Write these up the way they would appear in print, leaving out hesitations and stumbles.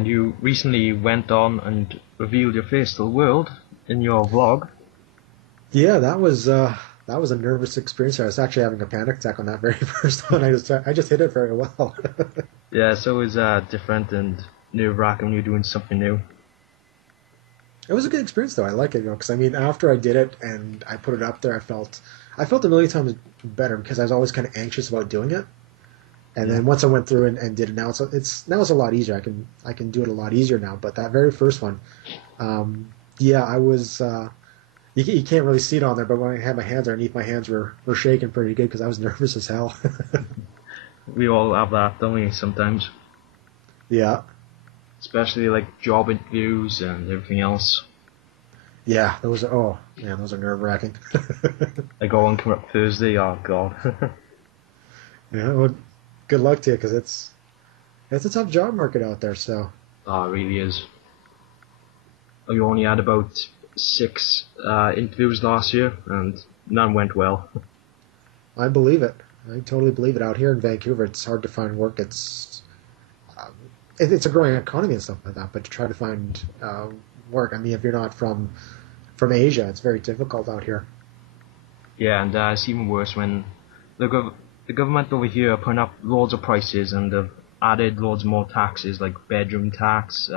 and you recently went on and revealed your face to the world in your vlog. Yeah, that was a nervous experience. I was actually having a panic attack on that very first one. I just hit it very well. Yeah, it's always different and nerve-wracking when you're doing something new. It was a good experience though. I like it, because I mean, after I did it and I put it up there, I felt a million times better because I was always kind of anxious about doing it. And Yeah. then once I went through and did it, now it's a lot easier. I can do it a lot easier now. But that very first one, yeah, I was. You can't really see it on there, but when I had my hands underneath, my hands were shaking pretty good because I was nervous as hell. We all have that, don't we, sometimes? Yeah, Especially like job interviews and everything else. yeah, those are, oh man, those are nerve wracking. Like, oh, one coming up Thursday, oh god. Yeah, well, good luck to you because it's a tough job market out there. So Oh, it really is. You only had about 6 interviews last year, and none went well. I believe it. I totally believe it. Out here in Vancouver, it's hard to find work. Um, it's a growing economy and stuff like that, but to try to find work, I mean, if you're not from Asia, it's very difficult out here. Yeah, and it's even worse when the the government over here are putting up loads of prices and they've added loads more taxes like bedroom tax,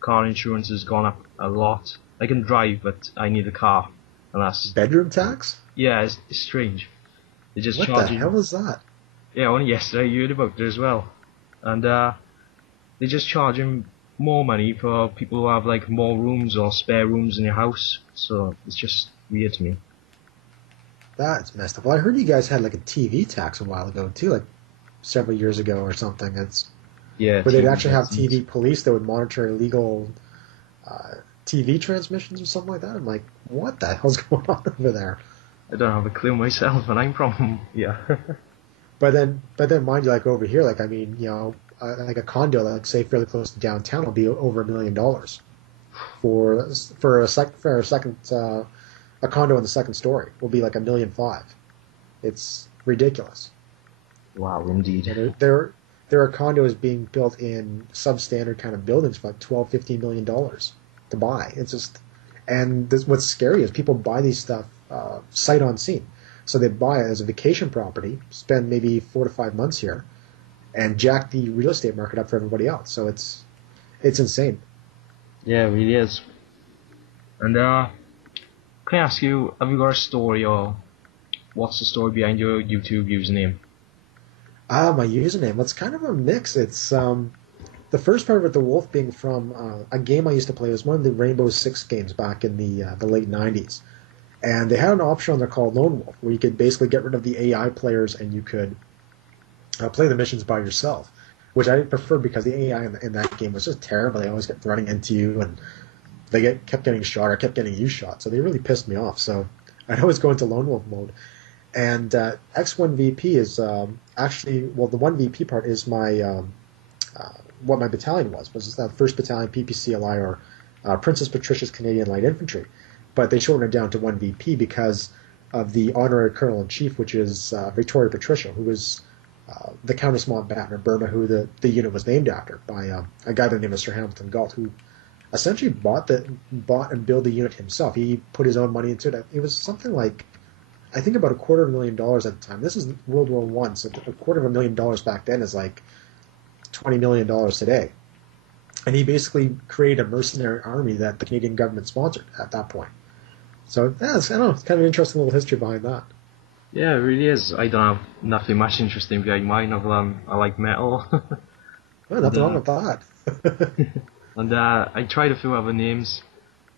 car insurance has gone up a lot. I can drive, but I need a car, and that's Bedroom tax? yeah, it's strange. They're just What the charging. hell is that? Yeah, only yesterday I heard about it as well, and they're just charging more money for people who have like more rooms or spare rooms in your house. So it's just weird to me. That's messed up. Well, I heard you guys had like a TV tax a while ago too, like several years ago or something. It's Yeah, where they'd TV actually have license. TV police that would monitor illegal uh, TV transmissions or something like that. I'm like, what the hell's going on over there? I don't have a clue myself, and I'm from yeah. But then, mind you, like over here, like I mean, like a condo, like say fairly close to downtown, will be over $1 million for a condo in the second story will be like 1.5 million. It's ridiculous. Wow, indeed. Yeah, there are condos being built in substandard kind of buildings for like 12-15 million dollars to buy. It's just, and what's scary is people buy these stuff sight unseen. So they buy it as a vacation property, spend maybe 4 to 5 months here, and jack the real estate market up for everybody else. So it's insane. Yeah, it really is. And can I ask you, have you got a story or what's the story behind your YouTube username? My username, it's kind of a mix. It's the first part of it, the wolf being from a game I used to play. It was one of the Rainbow Six games back in the late '90s, and they had an option on there called Lone Wolf, where you could basically get rid of the AI players and you could play the missions by yourself, which I prefer because the AI in that game was just terrible. They always kept running into you, and kept getting shot or kept getting you shot. So they really pissed me off. So I'd always go into Lone Wolf mode. And X1VP is actually, well, the 1VP part is uh, what my battalion was the 1st Battalion PPCLI, or Princess Patricia's Canadian Light Infantry. But they shortened it down to 1VP because of the honorary colonel in chief, which is Victoria Patricia, who was the Countess Mountbatten of Burma, who the unit was named after by a guy by the name of Sir Hamilton Gault, who essentially bought and built the unit himself. He put his own money into it. It was something like, I think, about $250,000 at the time. This is World War One, so $250,000 back then is like $20 million today. And he basically created a mercenary army that the Canadian government sponsored at that point. So yeah, I don't know, it's kind of an interesting little history behind that. Yeah, it really is. I don't have nothing much interesting behind mine other than I like metal. Well, and nothing wrong with that. and I tried a few other names,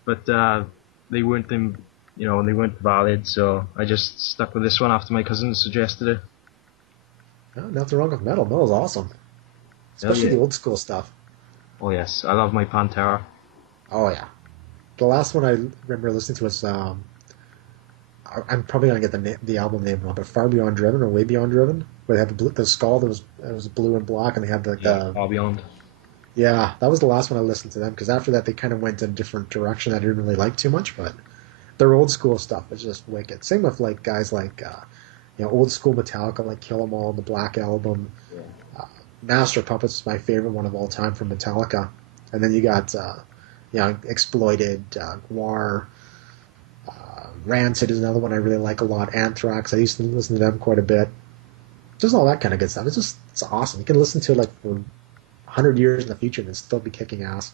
but they weren't they weren't valid. So I just stuck with this one after my cousin suggested it. No, nothing wrong with metal. Metal's awesome, Hell especially yeah! the old school stuff. Oh yes, I love my Pantera. Oh yeah, the last one I remember listening to was I'm probably gonna get the album name wrong, but Far Beyond Driven or Way Beyond Driven, where they had the skull that was, it was blue and black, and they had like Yeah, the, Far Beyond. yeah, that was the last one I listened to them, because after that they kind of went in a different direction I didn't really like too much, but their old school stuff was just wicked. Same with like guys like old school Metallica, like Kill 'Em All, the Black Album, Yeah. Master Puppets is my favorite one of all time from Metallica. And then you got, Exploited, Gwar, Rancid is another one I really like a lot. Anthrax, I used to listen to them quite a bit. Just all that kind of good stuff. It's awesome. You can listen to it like for 100 years in the future and still be kicking ass.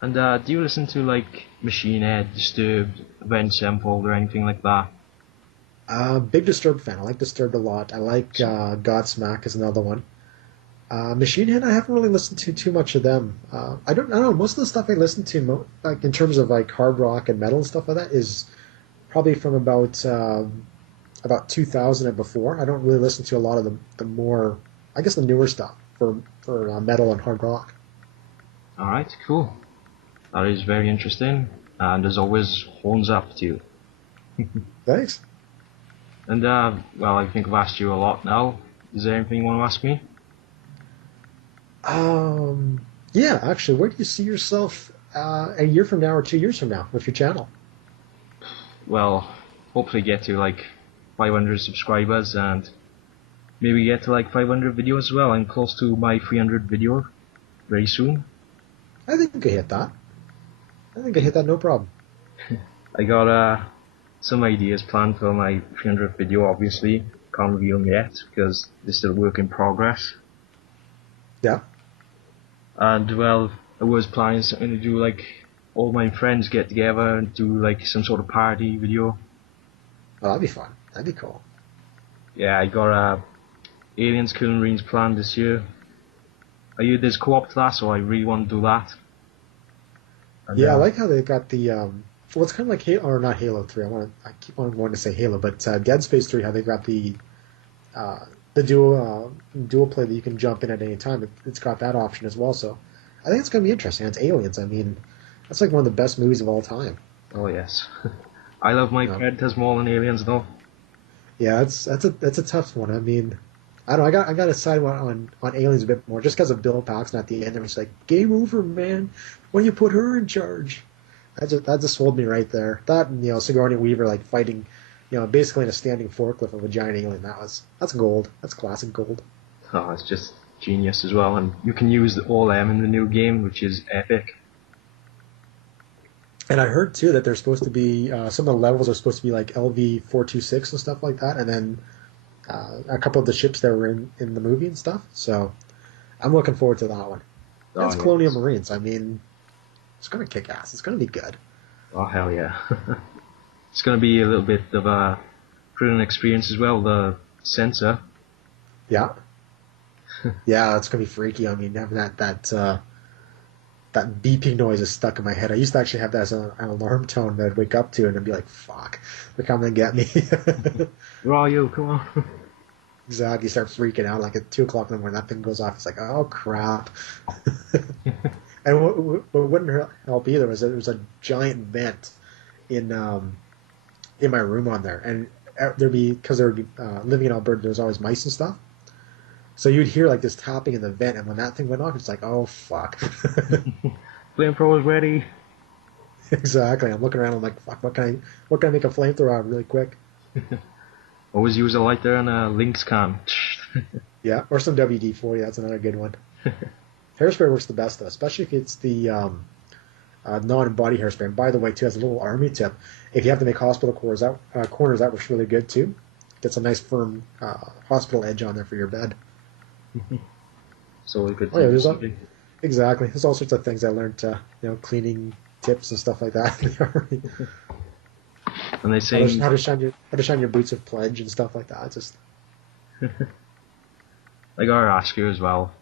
And do you listen to like Machine Head, Disturbed, Avenged Sevenfold, or anything like that? Big Disturbed fan. I like Disturbed a lot. I like Godsmack is another one. Machine Head, I haven't really listened to too much of them. I don't know. Most of the stuff I listen to, like in terms of like hard rock and metal and stuff like that, is probably from about 2000 and before. I don't really listen to a lot of the more, I guess, the newer stuff for metal and hard rock. Alright, cool. That is very interesting, and as always, horns up to you. Thanks. And well, I think I've asked you a lot now. Is there anything you want to ask me? Yeah, actually, where do you see yourself a year from now or 2 years from now with your channel? Well, hopefully get to like 500 subscribers and maybe get to like 500 videos as well. I'm close to my 300 video very soon. I think I could hit that. I think I hit that no problem. I got some ideas planned for my 300th video, obviously. Can't reveal them yet because they're still a work in progress. Yeah. And well, I was planning something to do like all my friends get together and do like some sort of party video. Oh, that'd be fun. That'd be cool. Yeah, I got Aliens Killing Marines planned this year. I heard there's co-op to that, so I really want to do that. And, Yeah, I like how they got the well, it's kind of like Halo, or not Halo 3. I keep on wanting to say Halo, but Dead Space 3. How they got uh, the dual play that you can jump in at any time. It's got that option as well. So I think it's going to be interesting. It's Aliens. I mean, that's like one of the best movies of all time. oh yes, I love my Predators more than Aliens though. Yeah, that's a tough one. I mean, I don't know. I got to side on Aliens a bit more just because of Bill Paxton at the end. There was like, game over, man. When you put her in charge, that just sold me right there. That and, Sigourney Weaver like fighting, basically in a standing forklift of a giant alien. That's gold. That's classic gold. Oh, it's just genius as well, and you can use all M in the new game, which is epic. And I heard too that there's supposed to be some of the levels are supposed to be like LV-426 and stuff like that, and then a couple of the ships that were in the movie and stuff. So I'm looking forward to that one. And it's Colonial Marines. I mean, it's going to kick ass. It's going to be good. Oh hell yeah! It's going to be a little bit of a thrilling experience as well. The sensor. Yeah. Yeah, it's going to be freaky. I mean, having that beeping noise is stuck in my head. I used to actually have that as an alarm tone that I'd wake up to and I'd be like, fuck, they're coming to get me. Where are you? Come on. Exactly. You start freaking out like at 2 o'clock in the morning. That thing goes off. It's like, oh, crap. And what wouldn't help either was that there was a giant vent in my room on there. And because there would be, living in Alberta, there's always mice and stuff. So you'd hear like this tapping in the vent, and when that thing went off, it's like, oh fuck. Flamethrower's ready. Exactly. I'm looking around. I'm like, fuck. What can I make a flamethrower out of really quick? Always use a lighter and a Lynx cam. Yeah, or some WD-40. That's another good one. Hairspray works the best though, especially if it's the non-body hairspray. And by the way, too, as a little army tip, if you have to make hospital corners, that works really good too. Gets a nice firm hospital edge on there for your bed. So we could. Oh, yeah, exactly. There's all sorts of things I learned, cleaning tips and stuff like that in the army. And they say how to shine your boots with pledge and stuff like that. Just I gotta ask you as well.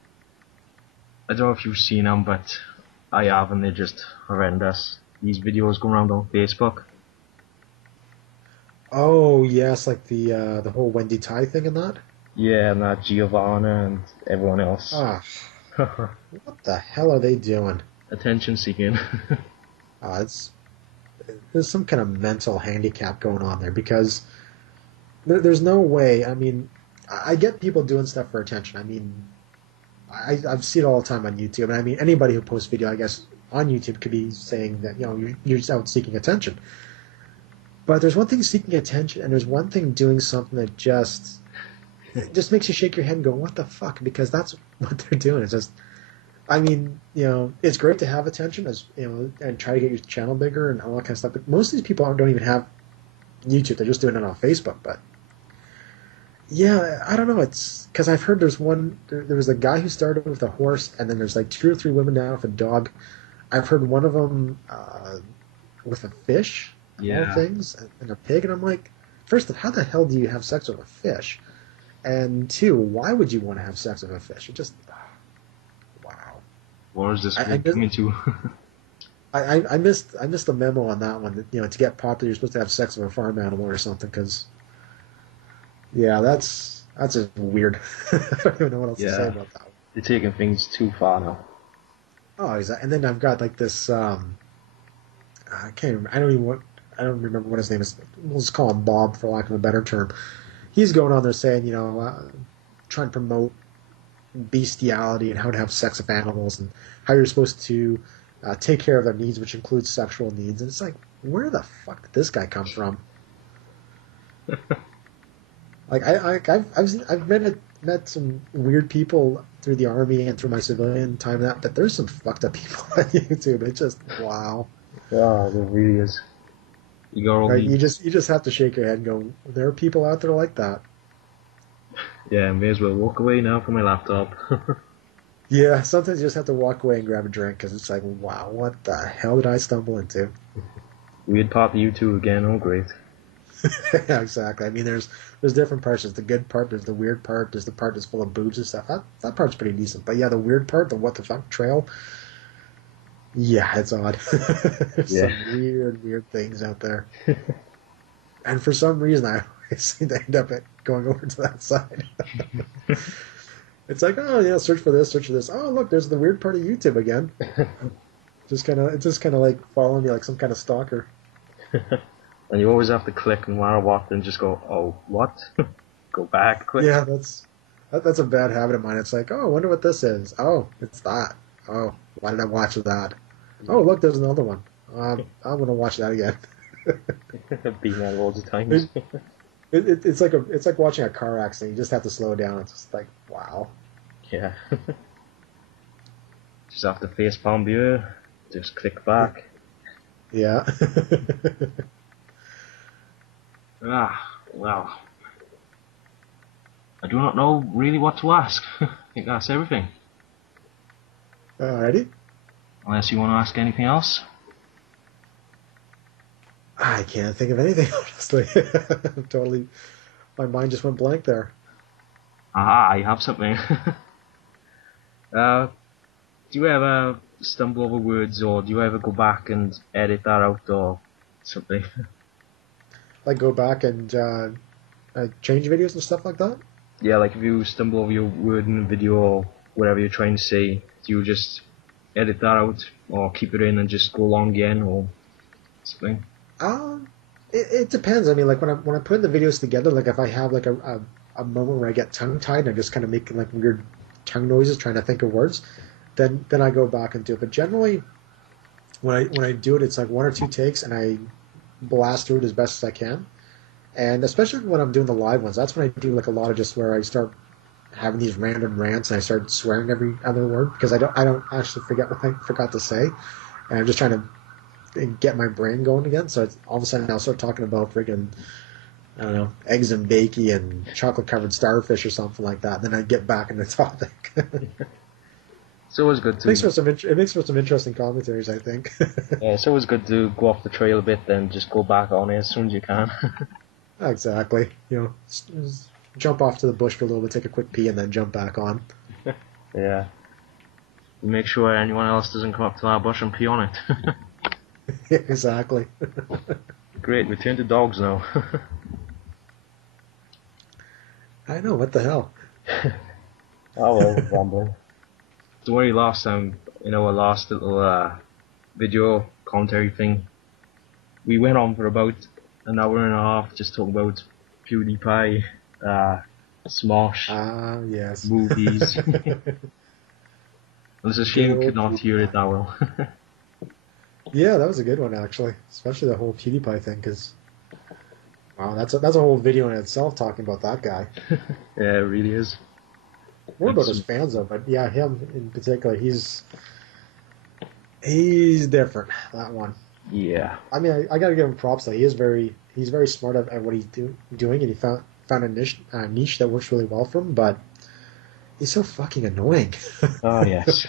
I don't know if you've seen them, but I have, and they're just horrendous. These videos going around on Facebook. Oh yes, like the whole Wendy Ty thing and that. Yeah, and that Giovanna and everyone else. Ah, what the hell are they doing? Attention seeking. There's some kind of mental handicap going on there because there's no way. I mean, I get people doing stuff for attention. I mean, I've seen it all the time on YouTube, and I mean anybody who posts video, I guess, on YouTube could be saying that you're just out seeking attention. But there's one thing seeking attention, and there's one thing doing something that just it just makes you shake your head and go, what the fuck? Because that's what they're doing. It's just, I mean, it's great to have attention as and try to get your channel bigger and all that kind of stuff. But most of these people don't even have YouTube; they're just doing it on Facebook. But yeah, I don't know. It's because I've heard there was a guy who started with a horse, and then there's like 2 or 3 women now with a dog. I've heard one of them with a fish, of all Yeah. things, and a pig, and I'm like, first, how the hell do you have sex with a fish? And two, why would you want to have sex with a fish? It just, wow. What is this I, I world missed coming to? I missed the memo on that one. That, to get popular, you're supposed to have sex with a farm animal or something. Because yeah, that's just weird. I don't even know what else to say Yeah. about that one. They're taking things too far now. Oh, exactly. And then I've got like this. I can't. Remember, I don't remember what his name is. We'll just call him Bob, for lack of a better term. He's going on there saying, trying to promote bestiality and how to have sex with animals and how you're supposed to take care of their needs, which includes sexual needs. And it's like, where the fuck did this guy come from? Like I've met some weird people through the army and through my civilian time, but there's some fucked up people on YouTube. It's just wow. Yeah, there really is. You got all Right? the You just have to shake your head and go, there are people out there like that. yeah. May as well walk away now from my laptop. Yeah, sometimes you just have to walk away and grab a drink because it's like, wow, what the hell did I stumble into? Weird part of YouTube again. Oh great. Yeah, exactly. I mean, there's different parts. There's the good part. There's the weird part. There's the part that's full of boobs and stuff. That part's pretty decent. But yeah, the weird part, the what the fuck trail. Yeah, it's odd. There's Yeah. some weird things out there, and for some reason, I always seem to end up going over to that side. It's like, oh yeah, search for this, search for this. Oh look, there's the weird part of YouTube again. It's just kind of like following me like some kind of stalker. And you always have to click no matter what, and just go, oh, what? Go back, quick. Yeah, that's a bad habit of mine. It's like, oh, I wonder what this is. Oh, it's that. Oh, why did I watch that? Oh, look, there's another one. I'm gonna watch that again. Been there loads of times. It, it's like watching a car accident. You just have to slow down. It's just like, wow. Yeah. Just have to face palm view, just click back. Yeah. Well. I do not know really what to ask. I think that's everything. Alrighty. Unless you want to ask anything else. I can't think of anything, honestly. Totally, my mind just went blank there. Aha, I have something. Do you ever stumble over words, or do you ever go back and edit that out, or something? Like go back and change videos and stuff like that. Yeah, like if you stumble over your word in a video or whatever you're trying to say, do you just edit that out, or keep it in and just go along again, or something? It depends. I mean, like when I put the videos together, like if I have like a moment where I get tongue tied and I'm just kind of making like weird tongue noises trying to think of words, then I go back and do it. But generally, when I do it, it's like 1 or 2 takes and I blast through it as best as I can. And especially when I'm doing the live ones, that's when I do like a lot of just where I start having these random rants and I start swearing every other word because I don't actually forget what I forgot to say, and I'm just trying to get my brain going again. So all of a sudden I'll start talking about freaking, I don't know, eggs and bacon and chocolate covered starfish or something like that. And then I get back into the topic. It's always good to. It makes for some interesting commentaries, I think. Yeah, it's always good to go off the trail a bit, then just go back on it as soon as you can. Exactly. Just jump off to the bush for a little bit, take a quick pee, and then jump back on. Yeah. Make sure anyone else doesn't come up to our bush and pee on it. Exactly. Great, we turn to dogs now. I know, what the hell? Oh well, rambling. Don't worry, last time, our last little video commentary thing, we went on for about an hour and a half just talking about PewDiePie, Smosh, Yes. movies. It's a shame we could not PewDiePie. hear it that well. Yeah, that was a good one, actually. Especially the whole PewDiePie thing, because Wow, that's a whole video in itself talking about that guy. Yeah, it really is. More Like about his some, fans though, but yeah, him in particular, he's different. That one. yeah. I mean, I gotta give him props. Though he's very smart at what doing, and he found a niche that works really well for him. But he's so fucking annoying. Oh yes.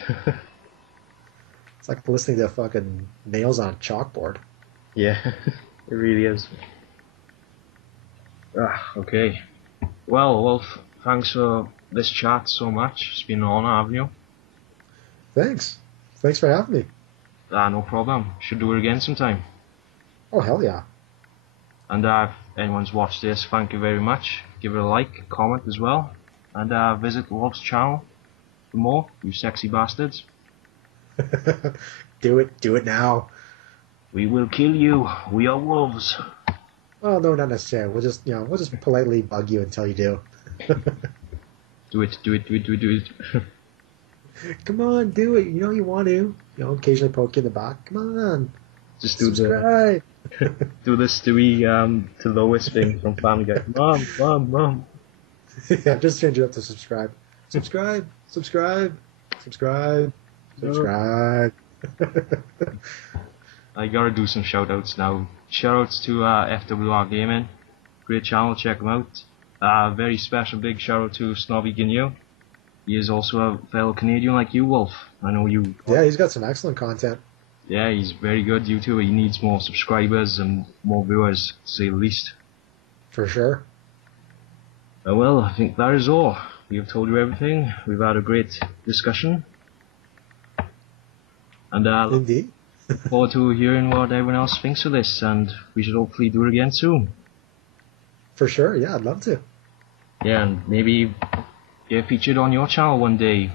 It's like listening to fucking nails on a chalkboard. Yeah, it really is. Ah, okay. Well, Wolf, thanks for this chat so much. It's been an honor having you. Thanks, thanks for having me. Ah, no problem. Should do it again sometime. Oh hell yeah. And if anyone's watched this, thank you very much. Give it a like, comment as well. And visit the Wolf's channel for more, you sexy bastards. Do it now. We will kill you. We are wolves. Well, no, not necessarily. We'll just politely bug you until you do. Do it, do it, do it, do it, do it. Come on, do it. You know you want to. Occasionally poke you in the back. Come on, Just subscribe. do the Stewie to Lois thing from Family Guy. Mom, mom, mom. Yeah, just change it up to subscribe. Subscribe, subscribe, subscribe, No. subscribe. I gotta do some shoutouts now. Shoutouts to FWR Gaming. Great channel, check them out. Very special big shout out to Snobby Gignoux. He is also a fellow Canadian like you, Wolf. I know you. Yeah, he's got some excellent content. Yeah, he's very good YouTuber. He needs more subscribers and more viewers, to say the least. For sure. Well, I think that is all. We have told you everything. We've had a great discussion. And look Indeed. forward to hearing what everyone else thinks of this, and we should hopefully do it again soon. For sure, yeah, I'd love to. Yeah, and maybe get featured on your channel one day.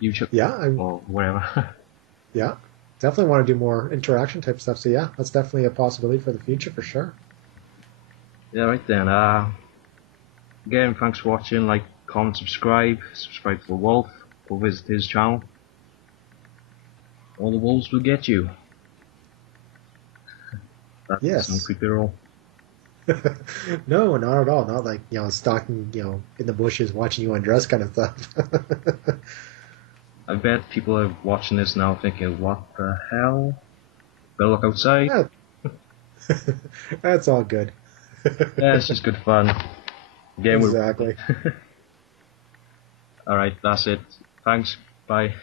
YouTube Yeah, or whatever. yeah. Definitely want to do more interaction type stuff. So yeah, that's definitely a possibility for the future for sure. Yeah, right then. Again, thanks for watching. Like, comment, subscribe. Subscribe to the Wolf. Go visit his channel. All the wolves will get you. That's some Yes. creepy roll. No, not at all. Not like, stalking, in the bushes, watching you undress kind of stuff. I bet people are watching this now thinking, what the hell? Better look outside. Yeah. That's all good. Yeah, it's just good fun. Again, Exactly. Alright, that's it. Thanks. Bye.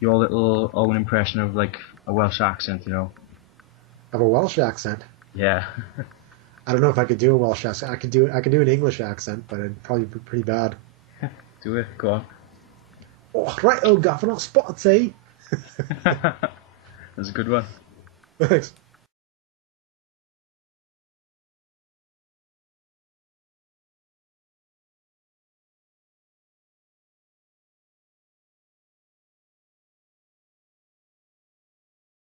Your little own impression of like a Welsh accent, you know. I have a Welsh accent. Yeah. I don't know if I could do a Welsh accent. I could do an English accent, but it'd probably be pretty bad. Do it. Go on. Oh, right, oh, Gaff, not spotted, see? That's a good one. Thanks.